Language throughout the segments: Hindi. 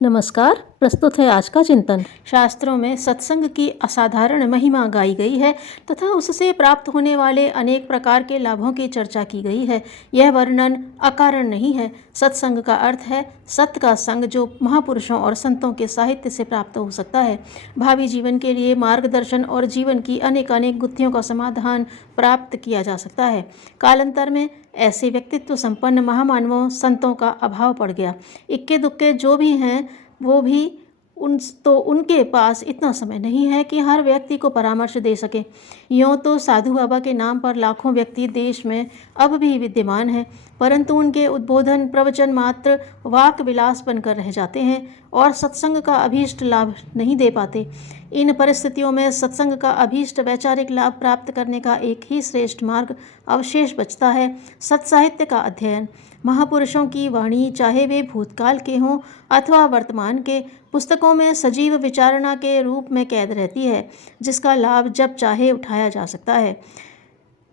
नमस्कार। प्रस्तुत है आज का चिंतन। शास्त्रों में सत्संग की असाधारण महिमा गाई गई है तथा उससे प्राप्त होने वाले अनेक प्रकार के लाभों की चर्चा की गई है। यह वर्णन अकारण नहीं है। सत्संग का अर्थ है सत्य का संग, जो महापुरुषों और संतों के साहित्य से प्राप्त हो सकता है। भावी जीवन के लिए मार्गदर्शन और जीवन की अनेक गुत्थियों का समाधान प्राप्त किया जा सकता है। कालांतर में ऐसे व्यक्तित्व संपन्न महामानवों संतों का अभाव पड़ गया। इक्के दुक्के जो भी हैं वो भी उनके पास इतना समय नहीं है कि हर व्यक्ति को परामर्श दे सके। यूँ तो साधु बाबा के नाम पर लाखों व्यक्ति देश में अब भी विद्यमान हैं, परंतु उनके उद्बोधन प्रवचन मात्र वाक विलास बनकर रह जाते हैं और सत्संग का अभीष्ट लाभ नहीं दे पाते। इन परिस्थितियों में सत्संग का अभीष्ट वैचारिक लाभ प्राप्त करने का एक ही श्रेष्ठ मार्ग अवशेष बचता है, सत्साहित्य का अध्ययन। महापुरुषों की वाणी, चाहे वे भूतकाल के हों अथवा वर्तमान के, पुस्तकों में सजीव विचारणा के रूप में कैद रहती है, जिसका लाभ जब चाहे उठाया जा सकता है।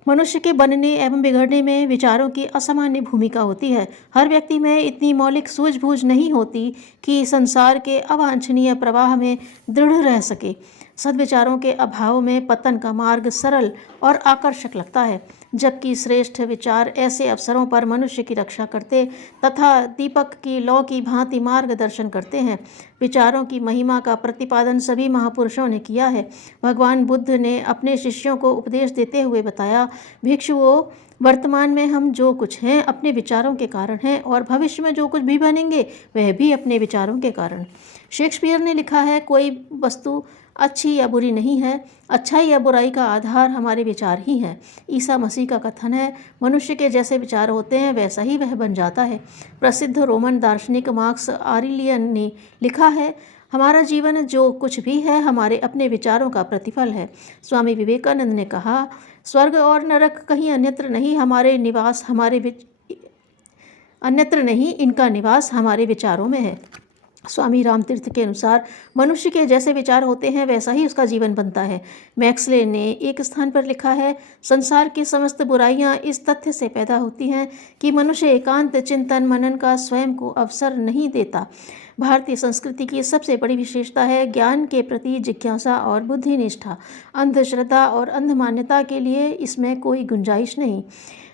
मनुष्य के बनने एवं बिगड़ने में विचारों की असामान्य भूमिका होती है। हर व्यक्ति में इतनी मौलिक सूझबूझ नहीं होती कि संसार के अवांछनीय प्रवाह में दृढ़ रह सके। सद्विचारों के अभाव में पतन का मार्ग सरल और आकर्षक लगता है, जबकि श्रेष्ठ विचार ऐसे अवसरों पर मनुष्य की रक्षा करते तथा दीपक की लौ की भांति मार्गदर्शन करते हैं। विचारों की महिमा का प्रतिपादन सभी महापुरुषों ने किया है। भगवान बुद्ध ने अपने शिष्यों को उपदेश देते हुए बताया, भिक्षुओं, वर्तमान में हम जो कुछ हैं अपने विचारों के कारण हैं, और भविष्य में जो कुछ भी बनेंगे वह भी अपने विचारों के कारण। शेक्सपियर ने लिखा है, कोई वस्तु अच्छी या बुरी नहीं है, अच्छाई या बुराई का आधार हमारे विचार ही है। ईसा मसीह का कथन है, मनुष्य के जैसे विचार होते हैं वैसा ही वह बन जाता है। प्रसिद्ध रोमन दार्शनिक मार्क्स ऑरेलियन ने लिखा है, हमारा जीवन जो कुछ भी है हमारे अपने विचारों का प्रतिफल है। स्वामी विवेकानंद ने कहा, स्वर्ग और नरक कहीं अन्यत्र नहीं, अन्यत्र नहीं, इनका निवास हमारे विचारों में है। स्वामी रामतीर्थ के अनुसार मनुष्य के जैसे विचार होते हैं वैसा ही उसका जीवन बनता है। मैक्सले ने एक स्थान पर लिखा है, संसार की समस्त बुराइयां इस तथ्य से पैदा होती हैं कि मनुष्य एकांत चिंतन मनन का स्वयं को अवसर नहीं देता। भारतीय संस्कृति की सबसे बड़ी विशेषता है ज्ञान के प्रति जिज्ञासा और बुद्धिनिष्ठा। अंधश्रद्धा और अंधमान्यता के लिए इसमें कोई गुंजाइश नहीं।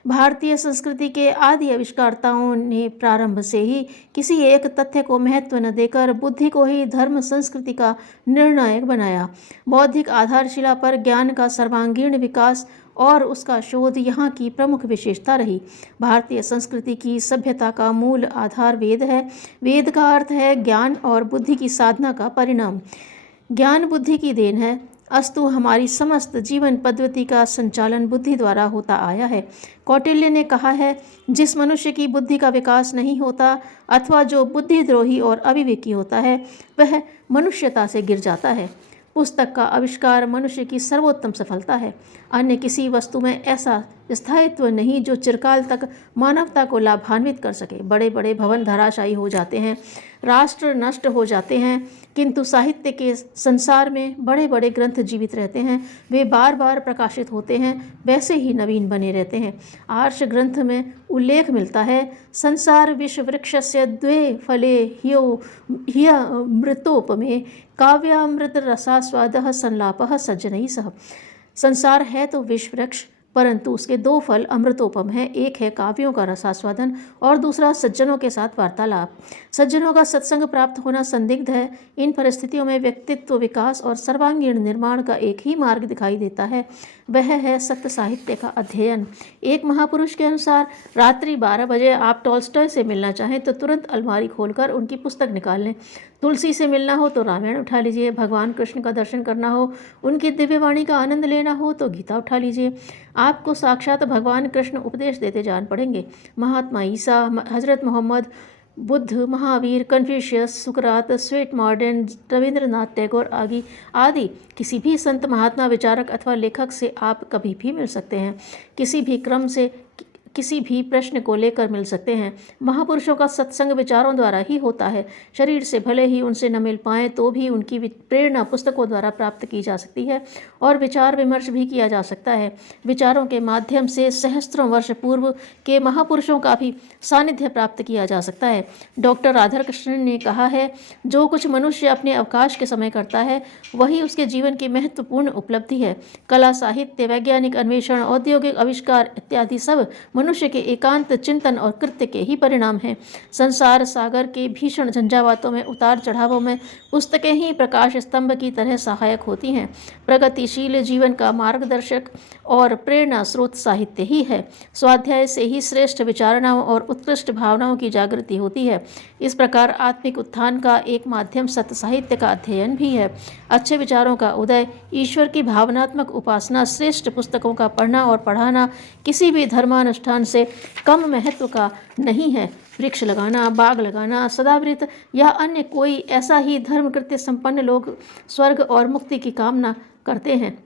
भारतीय संस्कृति के आदि आविष्कारताओं ने प्रारंभ से ही किसी एक तथ्य को महत्व न देकर बुद्धि को ही धर्म संस्कृति का निर्णायक बनाया। बौद्धिक आधारशिला पर ज्ञान का सर्वांगीण विकास और उसका शोध यहाँ की प्रमुख विशेषता रही। भारतीय संस्कृति की सभ्यता का मूल आधार वेद है। वेद का अर्थ है ज्ञान और बुद्धि की साधना का परिणाम। ज्ञान बुद्धि की देन है, अस्तु हमारी समस्त जीवन पद्धति का संचालन बुद्धि द्वारा होता आया है। कौटिल्य ने कहा है, जिस मनुष्य की बुद्धि का विकास नहीं होता अथवा जो बुद्धिद्रोही और अविवेकी होता है वह मनुष्यता से गिर जाता है। पुस्तक का आविष्कार मनुष्य की सर्वोत्तम सफलता है। अन्य किसी वस्तु में ऐसा स्थायित्व नहीं जो चिरकाल तक मानवता को लाभान्वित कर सके। बड़े बड़े भवन धराशायी हो जाते हैं, राष्ट्र नष्ट हो जाते हैं, किंतु साहित्य के संसार में बड़े बड़े ग्रंथ जीवित रहते हैं। वे बार बार प्रकाशित होते हैं, वैसे ही नवीन बने रहते हैं। आर्ष ग्रंथ में उल्लेख मिलता है, संसार विश्व वृक्षस्य द्वे फले ह्यमृतोपमे काव्यामृत रसास्वादः संलापः सज्जनैः सह। संसार है तो विश्व वृक्ष, परंतु उसके दो फल अमृतोपम हैं। एक है काव्यों का रसास्वादन और दूसरा सज्जनों के साथ वार्तालाप। सज्जनों का सत्संग प्राप्त होना संदिग्ध है। इन परिस्थितियों में व्यक्तित्व विकास और सर्वांगीण निर्माण का एक ही मार्ग दिखाई देता है, वह है सत्य साहित्य का अध्ययन। एक महापुरुष के अनुसार रात्रि 12 बजे आप टॉल्स्टॉय से मिलना चाहें तो तुरंत अलमारी खोलकर उनकी पुस्तक निकाल लें। तुलसी से मिलना हो तो रामायण उठा लीजिए। भगवान कृष्ण का दर्शन करना हो, उनकी दिव्यवाणी का आनंद लेना हो तो गीता उठा लीजिए। आपको साक्षात भगवान कृष्ण उपदेश देते जान पड़ेंगे। महात्मा ईसा, हजरत मोहम्मद, बुद्ध, महावीर, कन्फ्यूशियस, सुकरात, स्वीट मॉडर्न, रविंद्रनाथ टैगोर आदि किसी भी संत, महात्मा, विचारक अथवा लेखक से आप कभी भी मिल सकते हैं। किसी भी किसी भी प्रश्न को लेकर मिल सकते हैं। महापुरुषों का सत्संग विचारों द्वारा ही होता है। शरीर से भले ही उनसे न मिल पाएँ तो भी उनकी प्रेरणा पुस्तकों द्वारा प्राप्त की जा सकती है और विचार विमर्श भी किया जा सकता है। विचारों के माध्यम से सहस्त्रों वर्ष पूर्व के महापुरुषों का भी सानिध्य प्राप्त किया जा सकता है। डॉक्टर राधाकृष्णन ने कहा है, जो कुछ मनुष्य अपने अवकाश के समय करता है वही उसके जीवन की महत्वपूर्ण उपलब्धि है। कला, साहित्य, वैज्ञानिक अन्वेषण, औद्योगिक आविष्कार इत्यादि सब मनुष्य के एकांत चिंतन और कृत्य के ही परिणाम हैं। संसार सागर के भीषण झंझावातों में, उतार चढ़ावों में पुस्तकें ही प्रकाश स्तंभ की तरह सहायक होती हैं। प्रगतिशील जीवन का मार्गदर्शक और प्रेरणा स्रोत साहित्य ही है। स्वाध्याय से ही श्रेष्ठ विचारणाओं और उत्कृष्ट भावनाओं की जागृति होती है। इस प्रकार आत्मिक उत्थान का एक माध्यम सत्य साहित्य का अध्ययन भी है। अच्छे विचारों का उदय, ईश्वर की भावनात्मक उपासना, श्रेष्ठ पुस्तकों का पढ़ना और पढ़ाना किसी भी धर्मानुष्ठान से कम महत्व का नहीं है। वृक्ष लगाना, बाग लगाना, सदाव्रत या अन्य कोई ऐसा ही धर्म कृत्य संपन्न लोग स्वर्ग और मुक्ति की कामना करते हैं।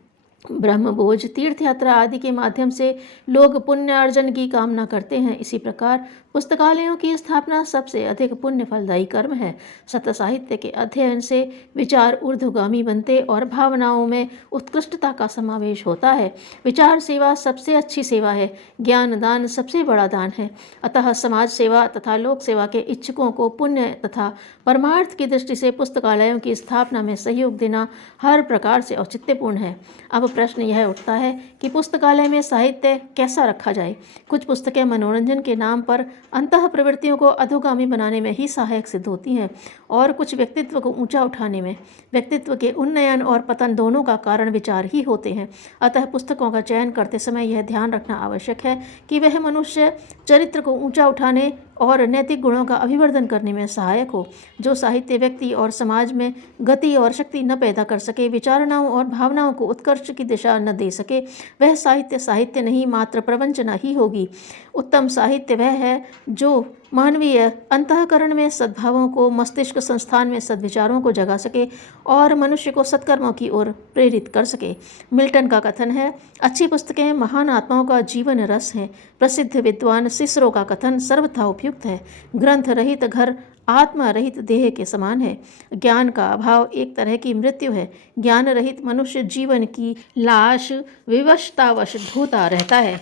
ब्रह्मभोज, तीर्थ यात्रा आदि के माध्यम से लोग पुण्यार्जन की कामना करते हैं। इसी प्रकार पुस्तकालयों की स्थापना सबसे अधिक पुण्य फलदायी कर्म है। सत्य साहित्य के अध्ययन से विचार ऊर्ध्वगामी बनते और भावनाओं में उत्कृष्टता का समावेश होता है। विचार सेवा सबसे अच्छी सेवा है। ज्ञान दान सबसे बड़ा दान है। अतः समाज सेवा तथा लोक सेवा के इच्छुकों को पुण्य तथा परमार्थ की दृष्टि से पुस्तकालयों की स्थापना में सहयोग देना हर प्रकार से औचित्यपूर्ण है। अब प्रश्न यह उठता है कि पुस्तकालय में साहित्य कैसा रखा जाए। कुछ पुस्तकें मनोरंजन के नाम पर अंतः प्रवृत्तियों को अधोगामी बनाने में ही सहायक सिद्ध होती हैं और कुछ व्यक्तित्व को ऊंचा उठाने में। व्यक्तित्व के उन्नयन और पतन दोनों का कारण विचार ही होते हैं। अतः पुस्तकों का चयन करते समय यह ध्यान रखना आवश्यक है कि वह मनुष्य चरित्र को ऊंचा उठाने और नैतिक गुणों का अभिवर्धन करने में सहायक हो। जो साहित्य व्यक्ति और समाज में गति और शक्ति न पैदा कर सके, विचारणाओं और भावनाओं को उत्कर्ष की दिशा न दे सके, वह साहित्य साहित्य नहीं मात्र प्रवंचना ही होगी। उत्तम साहित्य वह है जो मानवीय अंतःकरण में सद्भावों को, मस्तिष्क संस्थान में सद्विचारों को जगा सके और मनुष्य को सत्कर्मों की ओर प्रेरित कर सके। मिल्टन का कथन है, अच्छी पुस्तकें महान आत्माओं का जीवन रस हैं। प्रसिद्ध विद्वान सिसरो का कथन सर्वथा उपयुक्त है, ग्रंथ रहित घर आत्मा रहित देह के समान है। ज्ञान का अभाव एक तरह की मृत्यु है। ज्ञान रहित मनुष्य जीवन की लाश विवशतावश धोता रहता है।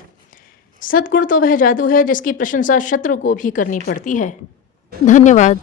सद्गुण तो वह जादू है जिसकी प्रशंसा शत्रु को भी करनी पड़ती है। धन्यवाद।